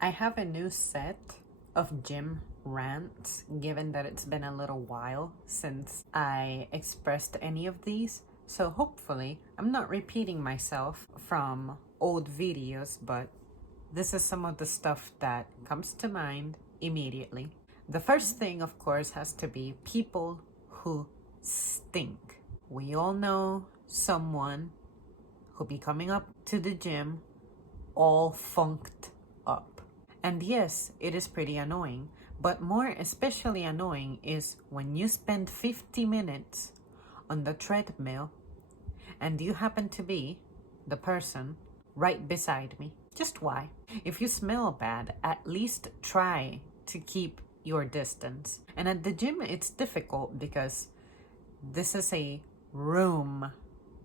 I have a new set of gym rants, given that it's been a little while since I expressed any of these. So hopefully, I'm not repeating myself from old videos, but this is some of the stuff that comes to mind immediately. The first thing, of course, has to be people who stink. We all know someone who be coming up to the gym all funked up. And yes, it is pretty annoying, but more especially annoying is when you spend 50 minutes on the treadmill and you happen to be the person right beside me. Just why? If you smell bad, at least try to keep your distance. And at the gym, it's difficult because this is a room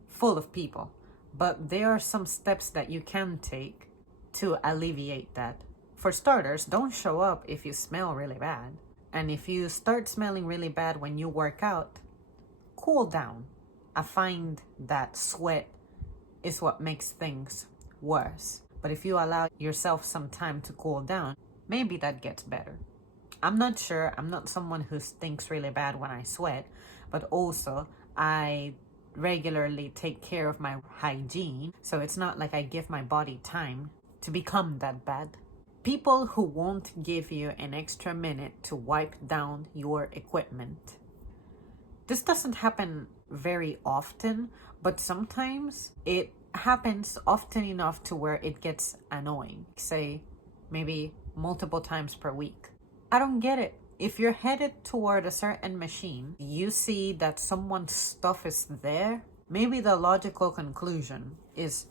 full of people, but there are some steps that you can take to alleviate that. For starters, don't show up if you smell really bad. And if you start smelling really bad when you work out, cool down. I find that sweat is what makes things worse. But if you allow yourself some time to cool down, maybe that gets better. I'm not sure. I'm not someone who stinks really bad when I sweat, but also I regularly take care of my hygiene. So it's not like I give my body time to become that bad. People who won't give you an extra minute to wipe down your equipment. This doesn't happen very often, but sometimes it happens often enough to where it gets annoying. Say, maybe multiple times per week. I don't get it. If you're headed toward a certain machine, you see that someone's stuff is there, maybe the logical conclusion is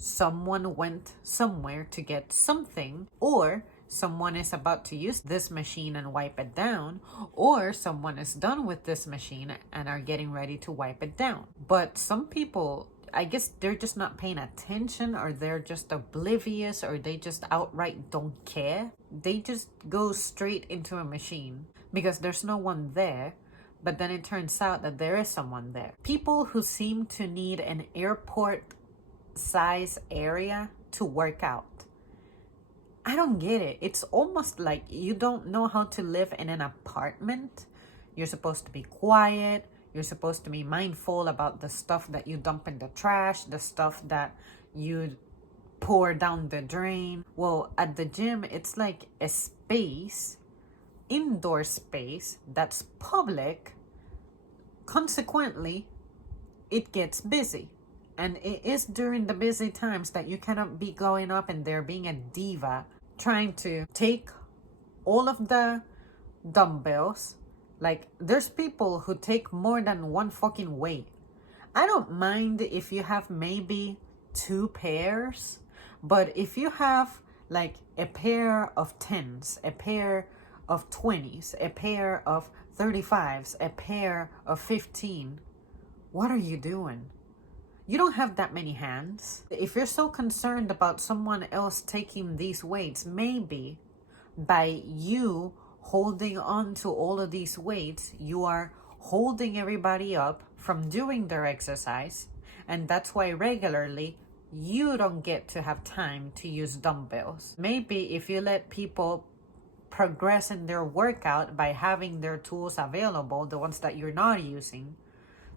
someone went somewhere to get something, or someone is about to use this machine and wipe it down, or someone is done with this machine and are getting ready to wipe it down. But some people, I guess they're just not paying attention, or they're just oblivious, or they just outright don't care. They just go straight into a machine because there's no one there. But then it turns out that there is someone there. People who seem to need an airport size area to work out. I don't get it. It's almost like you don't know how to live in an apartment. You're supposed to be quiet. You're supposed to be mindful about the stuff that you dump in the trash, the stuff that you pour down the drain. Well, at the gym, it's like a space, indoor space that's public. Consequently, it gets busy. And it is during the busy times that you cannot be going up in there being a diva, trying to take all of the dumbbells. Like, there's people who take more than one fucking weight. I don't mind if you have maybe 2 pairs, but if you have like a pair of 10s, a pair of 20s, a pair of 35s, a pair of 15, what are you doing? You don't have that many hands. If you're so concerned about someone else taking these weights, maybe by you holding on to all of these weights, you are holding everybody up from doing their exercise. And that's why regularly you don't get to have time to use dumbbells. Maybe if you let people progress in their workout by having their tools available, the ones that you're not using,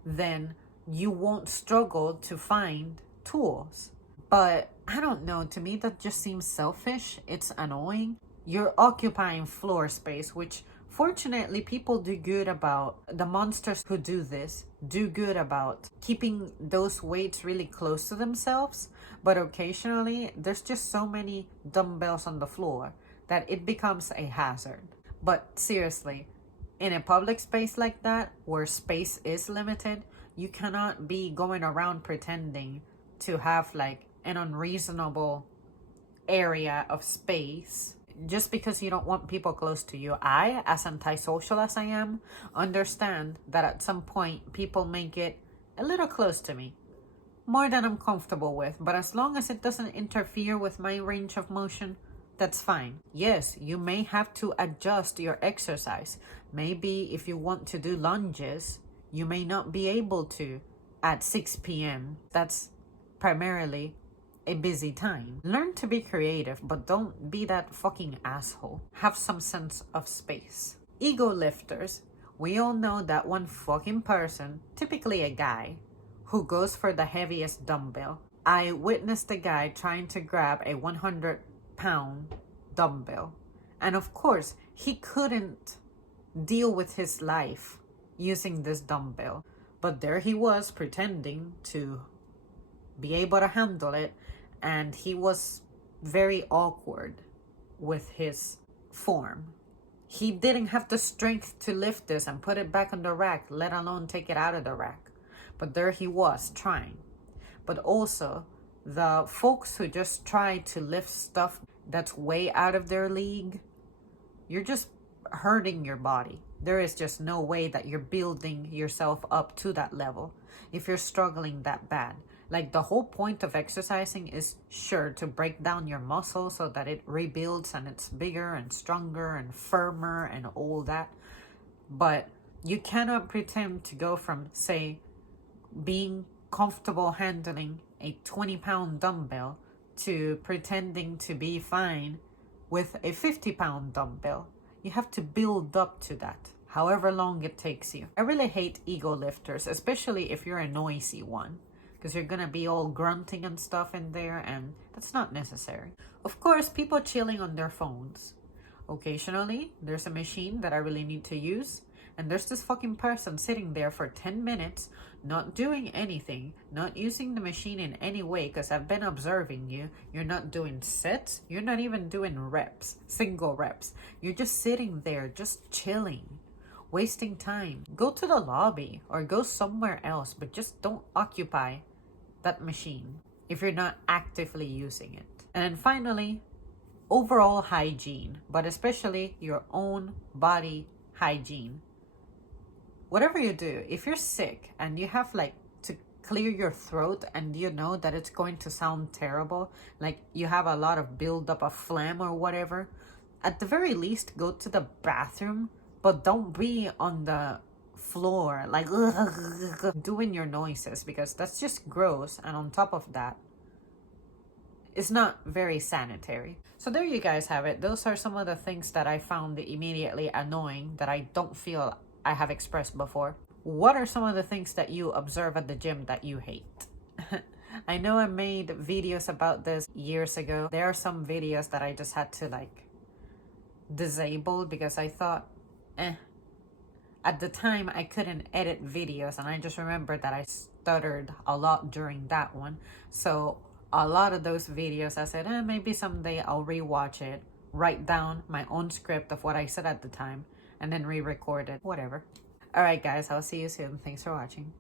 then you won't struggle to find tools. But I don't know, to me that just seems selfish. It's annoying. You're occupying floor space, which fortunately people do good about. The monsters who do this do good about keeping those weights really close to themselves. But occasionally there's just so many dumbbells on the floor that it becomes a hazard. But seriously, in a public space like that, where space is limited, you cannot be going around pretending to have like an unreasonable area of space just because you don't want people close to you. I, as antisocial as I am, understand that at some point people may get a little close to me, more than I'm comfortable with, but as long as it doesn't interfere with my range of motion, that's fine. Yes, you may have to adjust your exercise. Maybe if you want to do lunges, you may not be able to at 6 p.m. That's primarily a busy time. Learn to be creative, but don't be that fucking asshole. Have some sense of space. Ego lifters. We all know that one fucking person, typically a guy, who goes for the heaviest dumbbell. I witnessed a guy trying to grab a 100-pound dumbbell. And of course, he couldn't deal with his life using this dumbbell. But there he was pretending to be able to handle it, and he was very awkward with his form. He didn't have the strength to lift this and put it back on the rack, let alone take it out of the rack. But there he was trying. But also, the folks who just try to lift stuff that's way out of their league, you're just hurting your body. There is just no way that you're building yourself up to that level if you're struggling that bad. Like, the whole point of exercising is sure to break down your muscle so that it rebuilds and it's bigger and stronger and firmer and all that. But you cannot pretend to go from, say, being comfortable handling a 20-pound dumbbell to pretending to be fine with a 50-pound dumbbell. You have to build up to that, however long it takes you. I really hate ego lifters, especially if you're a noisy one, because you're gonna be all grunting and stuff in there, and that's not necessary. Of course, people chilling on their phones. Occasionally, there's a machine that I really need to use, and there's this fucking person sitting there for 10 minutes, not doing anything, not using the machine in any way, because I've been observing you. You're not doing sets, you're not even doing reps, single reps. You're just sitting there, just chilling, wasting time. Go to the lobby or go somewhere else, but just don't occupy that machine if you're not actively using it. And then finally, overall hygiene, but especially your own body hygiene. Whatever you do, if you're sick and you have like to clear your throat and you know that it's going to sound terrible, like you have a lot of buildup of phlegm or whatever, at the very least go to the bathroom, but don't be on the floor like doing your noises, because that's just gross, and on top of that, it's not very sanitary. So there you guys have it. Those are some of the things that I found immediately annoying that I don't feel I have expressed before. What are some of the things that you observe at the gym that you hate? I know I made videos about this years ago. There are some videos that I just had to like disable because I thought, at the time I couldn't edit videos, and I just remembered that I stuttered a lot during that one. So a lot of those videos I said, maybe someday I'll rewatch it, write down my own script of what I said at the time, and then re-record it, whatever. All right, guys, I'll see you soon. Thanks for watching.